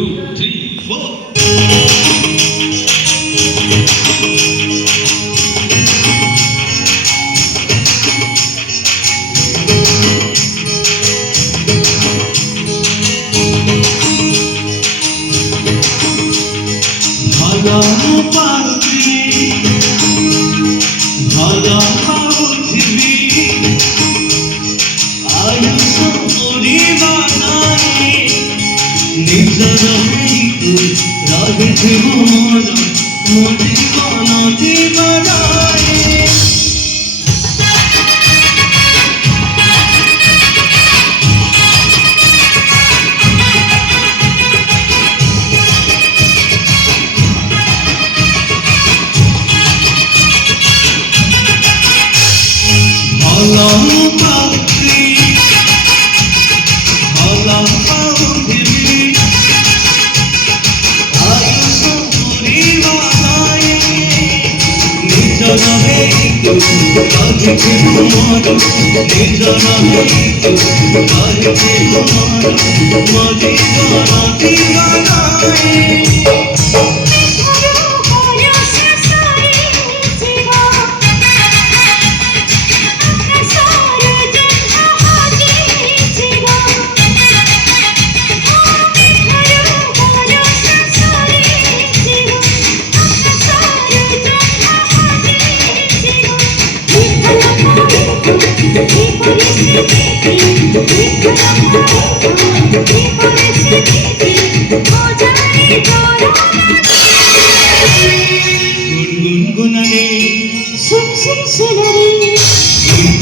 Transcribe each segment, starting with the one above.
2, 3, 4. ভালো পাখি ভালো পৃথিবী আয়ুষ পরিবানায় নিজর রাধে মোর জীবন দিবানায় ভালো পাখি ভালো পৃথিবী আয়ুষ পরিবানায় নিজর রাধে মোর নিজর রাধে মোর জীবন দিবানায় গুনগুনানে सुन सुन सुनरी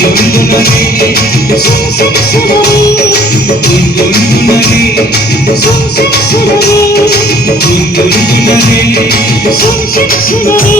গুনগুনানে सुन सुन सुनरी গুনগুনানে सुन सुन सुनरी গুনগুনানে सुन सुन सुनरी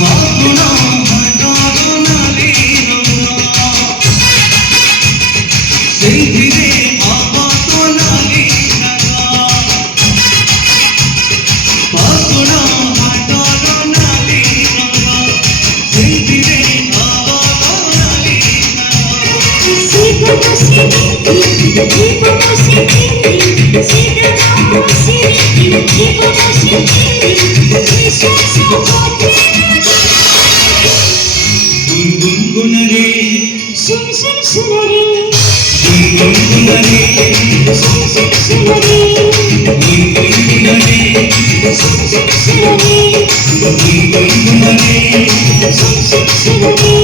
ফাগুন হাটারনালি রঙা সেই ধীরে আবাত নালি রাঙা ফাগুন হাটারনালি রঙা সেই ধীরে আবাত নালি রাঙা গুনগুন গুনরে सुन सुन सुन रे গুনগুন গুনরে सुन सुन सुन रे গুনগুন গুনরে सुन सुन सुन रे গুনগুন গুনরে सुन सुन सुन रे